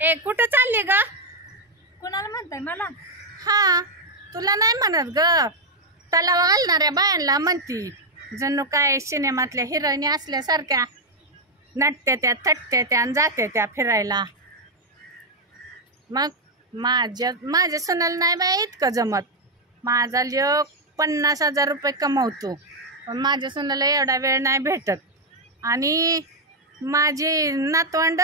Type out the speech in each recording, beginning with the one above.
ए कुठं चालली ग? कुणाला म्हणताय मला? हा तुला नाही म्हणत ग, तलाव घालणाऱ्या बायांना म्हणती. जणू काय सिनेमातल्या हिरोईनी असल्यासारख्या नटत्या त्या थटत्या त्या आणि जात्या त्या फिरायला. मग माझ्या सुनाला नाही बाय इतकं जमत. माझा लोक 50,000 रुपये कमवतो, पण माझ्या सुनाला एवढा वेळ नाही भेटत. आणि माझी नातवंड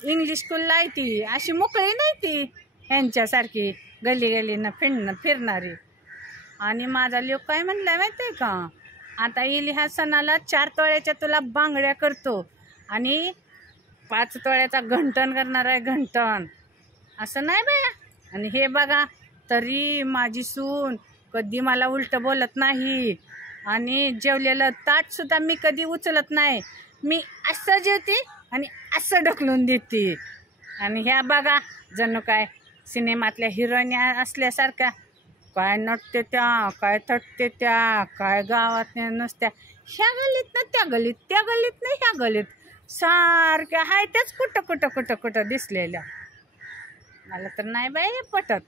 इंग्लिश स्कूलला आहे, ती अशी मोकळी नाही ती ह्यांच्यासारखी गली गलीनं फिरणारी. आणि माझा लोक काय म्हणलाय माहिती आहे का, आता येईल ह्या सणाला 4 तोळ्याच्या तुला बांगड्या करतो आणि 5 तोळ्याचा घंटण करणार आहे, घंटण. असं नाही बाया. आणि हे बघा, तरी माझी सून कधी मला उलटं बोलत नाही. आणि जेवलेलं ताटसुद्धा मी कधी उचलत नाही. मी असं जेवते आणि असं ढकलून देते. आणि ह्या बघा, जणू काय सिनेमातल्या हिरोईनी असल्यासारख्या काय नटते त्या, काय थटते त्या, काय गावात नसत्या. ह्या गलीत ना त्या गलीत, त्या गलीत ना ह्या गलीत, सारख्या हाय त्याच कुठं कुठं कुठं कुठं दिसलेल्या. मला तर नाही बाई हे पटत.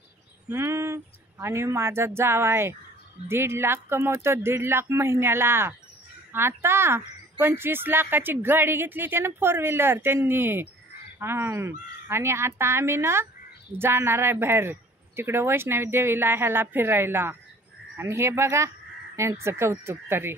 आणि माझा जावाय 1.5 लाख कमवतो, 1.5 लाख महिन्याला. आता 25 लाखाची गाडी घेतली त्यानं, 4 व्हीलर त्यांनी. आणि आता आम्ही ना जाणार आहे बाहेर तिकडं वैष्णवी देवीला ह्याला फिरायला. आणि हे बघा यांचं कौतुक तरी.